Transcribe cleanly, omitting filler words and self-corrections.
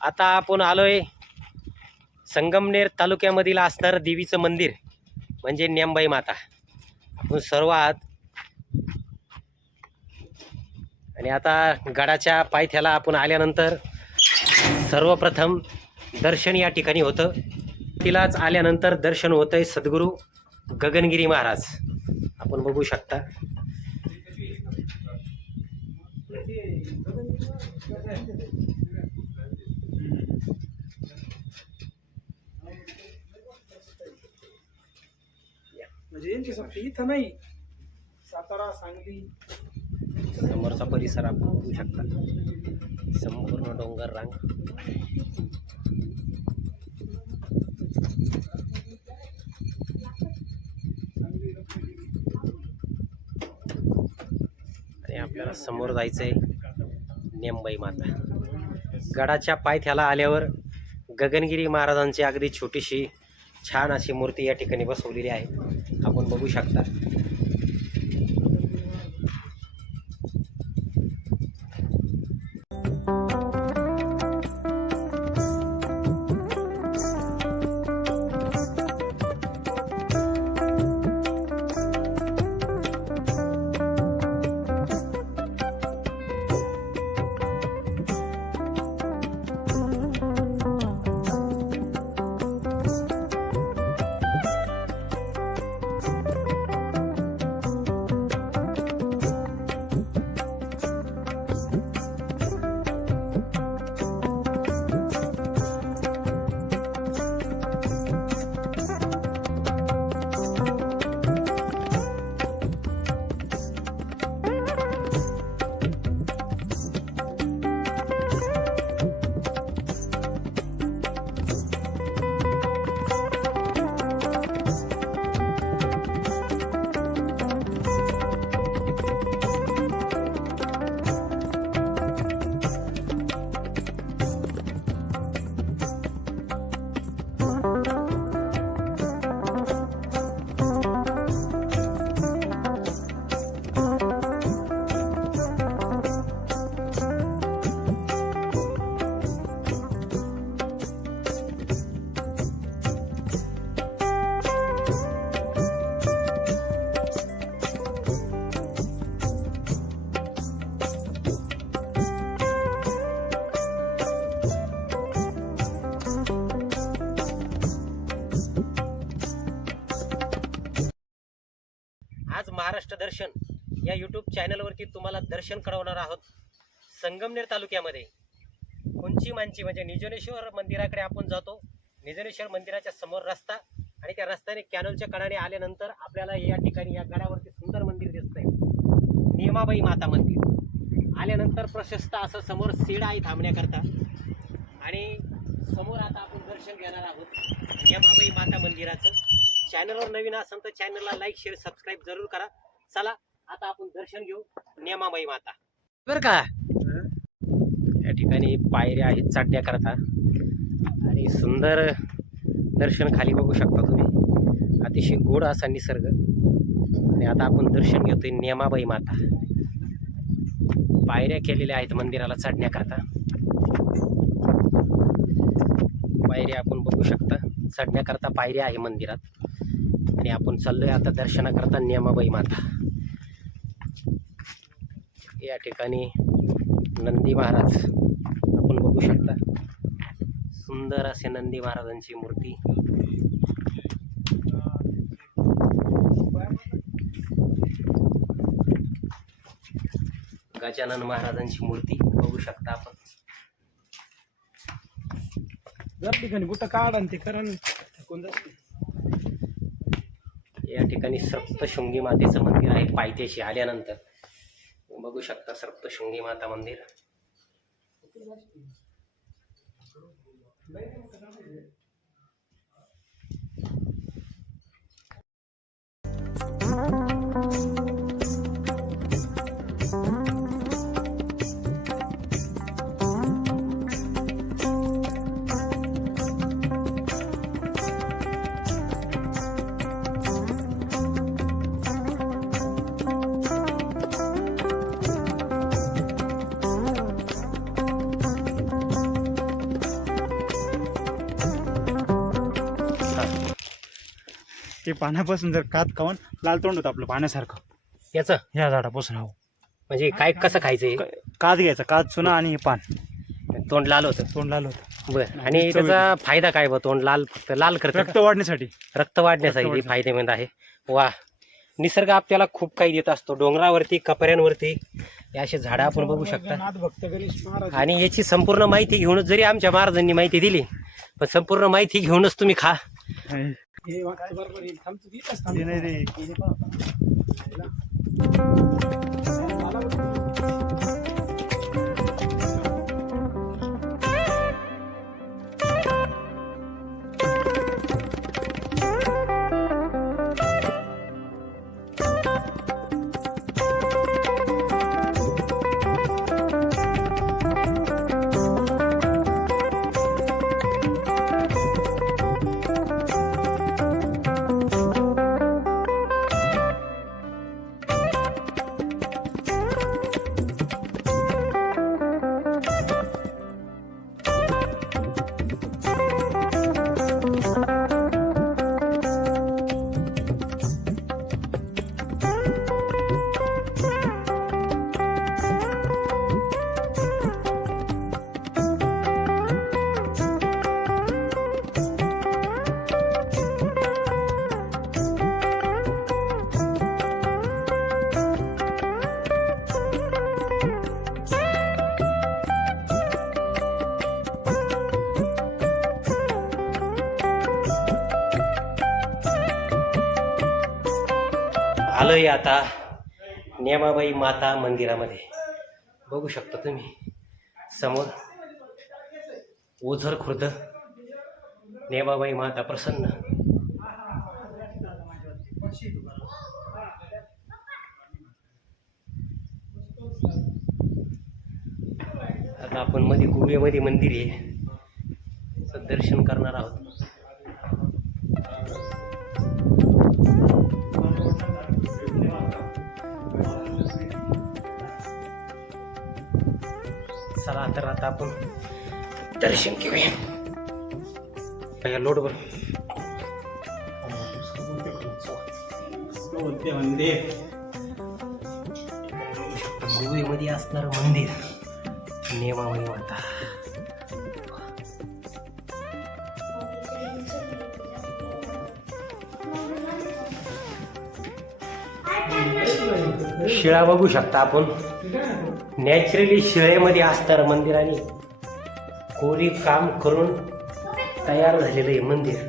आता आपण आलोय संगमनेर तालुक्यामधील असणारं देवीचं मंदिर म्हणजे नेमबाई माता. आपण सर्व आहात आणि आता गडाच्या पायथ्याला आपण आल्यानंतर सर्वप्रथम दर्शन या ठिकाणी होतं. तिलाच आल्यानंतर दर्शन होतंय सद्गुरू गगनगिरी महाराज. आपण बघू शकता. म्हणजे इथं नाही, सातारा सांगली समोरचा परिसर आपण बघू शकता. संपूर्ण डोंगर रांग. आणि आपल्याला समोर जायचंय नेमबाई माता. गडाच्या पायथ्याला आल्यावर गगनगिरी महाराजांची अगदी छोटीशी छान अशी मूर्ती या ठिकाणी बसवलेली आहे. आपण बघू शकता. आज महाराष्ट्र दर्शन या यूट्यूब चॅनलवरती तुम्हाला दर्शन करवणार आहोत. संगमनेर तालुक्यामध्ये कुंची मांची म्हणजे निजनेश्वर मंदिराकडे आपण जातो. निजनेश्वर मंदिराच्या समोर रस्ता आणि त्या रस्त्याने कॅनलच्या कडाने आल्यानंतर आपल्याला या ठिकाणी या गडावरती सुंदर मंदिर दिसतंय, नेमाबाई माता मंदिर. आल्यानंतर प्रशस्त असं समोर सीड आहे थांबण्याकरता आणि समोर आता आपण दर्शन घेणार आहोत नेमाबाई माता मंदिराचं. चॅनलवर नवीन असाल तर चॅनलला लाईक शेअर सबस्क्राईब जरूर करा. चला आता आपण दर्शन घेऊ नेमाबाई माता. बरं का, या ठिकाणी पायऱ्या आहेत चढण्याकरता आणि सुंदर दर्शन खाली बघू शकता तुम्ही. अतिशय गोड असा निसर्ग. आणि आता आपण दर्शन घेतोय नेमाबाई माता. पायऱ्या केलेल्या आहेत मंदिराला चढण्याकरता. पायऱ्या आपण बघू शकता. चढण्याकरता पायऱ्या आहे मंदिरात. आणि आपण चाललोय आता दर्शनाकरता नेमाबाई माता. या ठिकाणी नंदी महाराज आपण बघू शकता. सुंदर असे नंदी महाराजांची मूर्ती. गजानन महाराजांची मूर्ती बघू शकता आपण. जर ठिकाणी बुट काढ आणि ते करण कोण जाते. या ठिकाणी सप्तशृंगी मातेचं मंदिर आहे. पायथ्याशी आल्यानंतर बघू शकता सप्तशृंगी माता मंदिर. ते पाण्यापासून जर कात खाऊन लाल तोंड होतं आपलं पाण्यासारखं याचं ह्या झाडापासून. हो, म्हणजे काय कसं खायचंय? कात घ्यायचा, कात चुना आणि हे पान, तोंड लाल होतं. तोंड लाल होतं. बरं. आणि त्याचा फायदा काय? तोंड लाल फक्त लाल करतं रक्त वाढण्यासाठी. रक्त वाढण्यासाठी फायदेमंद आहे. वा, निसर्ग आपल्याला खूप काही देत असतो. डोंगरावरती, कपऱ्यांवरती हे असे झाडं आपण बघू शकता. नाथभक्त गणेश महाराज. आणि याची संपूर्ण माहिती घेऊनच, जरी आमच्या महाराजांनी माहिती दिली, पण संपूर्ण माहिती घेऊनच तुम्ही खा. हे वाक्य बरोबर आहे. थांब, तू इथंच थांब. हे नाही रे. हे पहा आता. आला बघ. आलोय आता नेमाबाई माता मंदिरामध्ये. बघू शकता तुम्ही समोर ओझर खुर्द, नेमाबाई माता प्रसन्न. आता आपण मध्ये गुहेमध्ये मंदिर आहे, त्याचं दर्शन करणार आहोत. चला तर आता आपण दर्शन घेऊया. पहिला लोटवर गोव्यामध्ये असणार मंदिर नेमाबाई माता. शिळा बघू शकता आपण. नॅचरली शिळेमध्ये असणार मंदिर आणि कोरी काम करून तयार झालेलं आहे मंदिर.